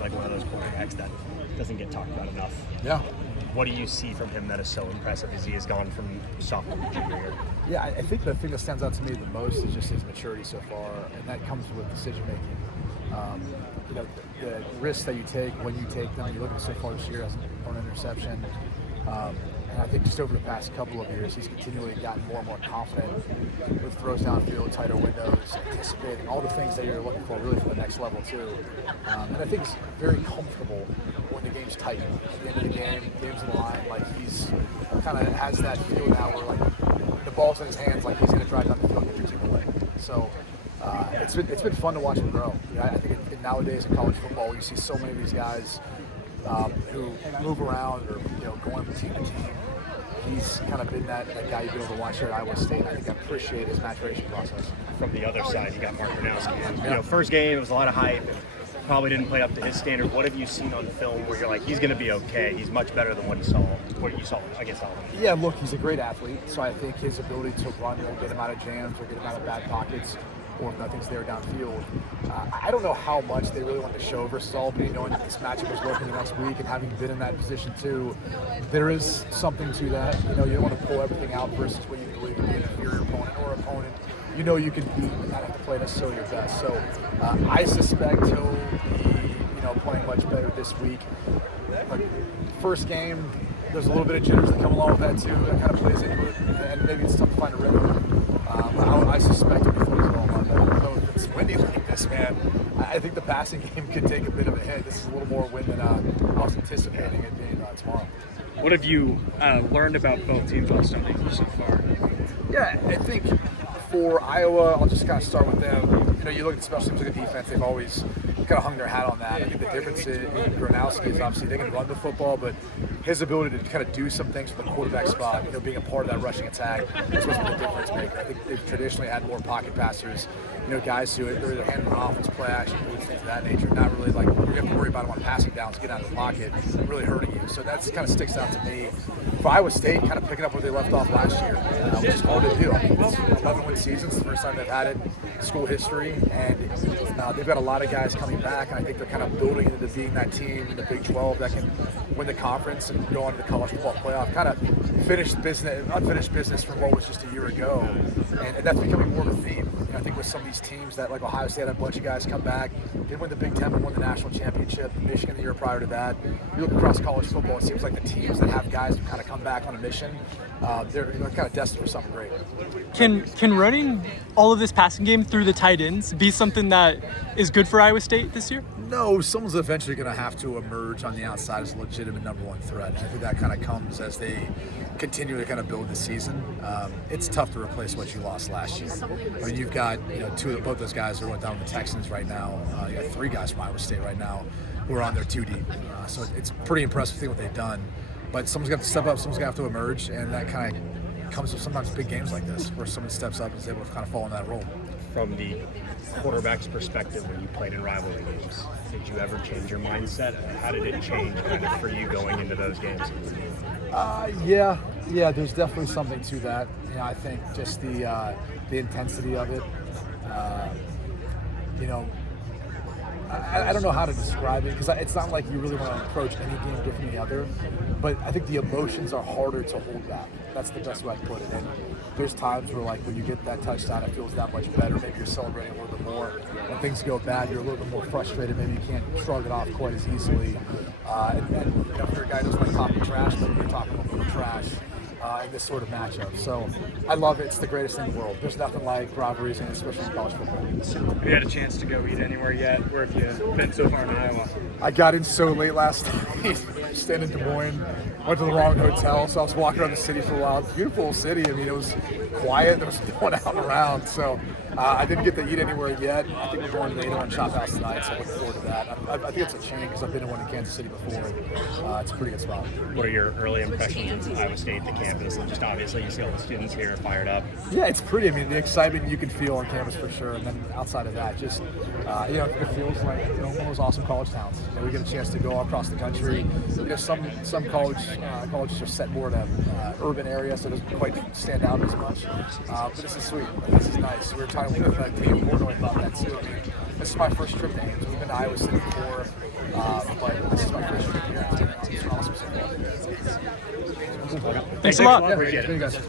seems like one of those quarterbacks that doesn't get talked about enough. Yeah. What do you see from him that is so impressive as he has gone from sophomore to junior year? Yeah, I think the thing that stands out to me the most is just his maturity so far, and that comes with decision making. The risks that you take when you take them. You look at it so far this year, hasn't thrown an interception. And I think just over the past couple of years, he's continually gotten more and more confident with throws downfield, tighter windows, anticipating all the things that you're looking for really for the next level too. And I think he's very comfortable when the game's tight. At the end of the game, game's in the line, like he's kind of has that feel now where like the ball's in his hands, like he's going to drive down the field and get your team away. So it's been fun to watch him grow. You know, I think nowadays in college football, you see so many of these guys who move around or going from team to team. He's kind of been that guy you've been able to watch here at Iowa State. I think I appreciate his maturation process. From the other side, you got Mark Gronowski. First game, it was a lot of hype. Probably didn't play up to his standard. What have you seen on the film where you're like, he's going to be okay? He's much better than what you saw against Alabama. Yeah, look, he's a great athlete. So I think his ability to run will get him out of jams or get him out of bad pockets, or if nothing's there downfield. I don't know how much they really want to show versus Albany, knowing that this matchup is working the next week and having been in that position too. There is something to that. You don't want to pull everything out versus when you believe to be an inferior opponent or opponent you can beat and not have to play necessarily your best. So I suspect he'll be playing much better this week. Like, first game, there's a little bit of jitters that come along with that too. That kind of plays into it, and maybe it's tough to find a rhythm. I suspect it'll be fun as well. Though if it's windy like this, man, I think the passing game could take a bit of a hit. This is a little more wind than I was anticipating it being tomorrow. What have you learned about both teams while studying so far? Yeah, I think for Iowa, I'll just kind of start with them. You look at the special teams, look at defense, they've always kind of hung their hat on that. I think the difference in Gronowski is obviously they can run the football, but his ability to kind of do some things from the quarterback spot, being a part of that rushing attack, is what's been the difference maker. I think they've traditionally had more pocket passers, guys who are either handling offense, play action, things of that nature, not really like you have to worry about them on passing downs, get out of the pocket, really hurting you. So that kind of sticks out to me. For Iowa State, kind of picking up where they left off last year, which is hard to do. I mean, it's 11-win seasons, the first time they've had it in school history, and they've got a lot of guys coming back, and I think they're kind of building into being that team in the Big 12 that can win the conference and go on to the college football playoff. Kind of unfinished business from what was just a year ago, and that's becoming more of a theme. I think with some of these teams that, like Ohio State, had a bunch of guys come back, did win the Big Ten, but won the national championship. Michigan the year prior to that. You look across college football, it seems like the teams that have guys who kind of come back on a mission, they're kind of destined for something great. Can running all of this passing game through the tight ends be something that is good for Iowa State this year? No, someone's eventually going to have to emerge on the outside as a legitimate number one threat. I think that kind of comes as they continue to kind of build the season. It's tough to replace what you lost last year. I mean, you've got both those guys who are down with the Texans right now. You got three guys from Iowa State right now who are on their 2 deep. So it's pretty impressive to see what they've done. But someone's got to step up, someone's got to have to emerge, and that kind of comes with sometimes big games like this where someone steps up and is able to kind of fall in that role. From the quarterback's perspective, when you played in rivalry games, did you ever change your mindset? How did it change kind of for you going into those games? Yeah, there's definitely something to that. I think just the intensity of it. I don't know how to describe it because it's not like you really want to approach any game different than the other, but I think the emotions are harder to hold back. That's the best way I can put it. And there's times where, like, when you get that touchdown, it feels that much better. Maybe you're celebrating a little bit more. When things go bad, you're a little bit more frustrated. Maybe you can't shrug it off quite as easily. And if you're a guy who doesn't like talking trash, maybe you're talking a little bit of trash in this sort of matchup. So I love it. It's the greatest thing in the world. There's nothing like rivalries, and especially in college football. Have you had a chance to go eat anywhere yet? Where have you been so far in Iowa? I got in so late last night, staying in Des Moines. Went to the wrong hotel, so I was walking around the city for a while. Beautiful city. I mean, it was quiet. There was no one out and around. So I didn't get to eat anywhere yet. I think we're going to the 801 Chop House tonight, so I look forward to that. I think it's a chain because I've been in one in Kansas City before. It's a pretty good spot. What are your early impressions of Iowa State, the campus? And just obviously you see all the students here fired up. Yeah, it's pretty. I mean, the excitement you can feel on campus for sure. And then outside of that, just, it feels like one of those awesome college towns. We get a chance to go all across the country. Some colleges are set more in an urban area, so it doesn't quite stand out as much. But this is sweet. This is nice. We were talking with Dave Portnoy about that too. I mean, this is my first trip to Ames. We've been to Iowa City before. Thanks a lot. Yeah, Appreciate it. thank you guys.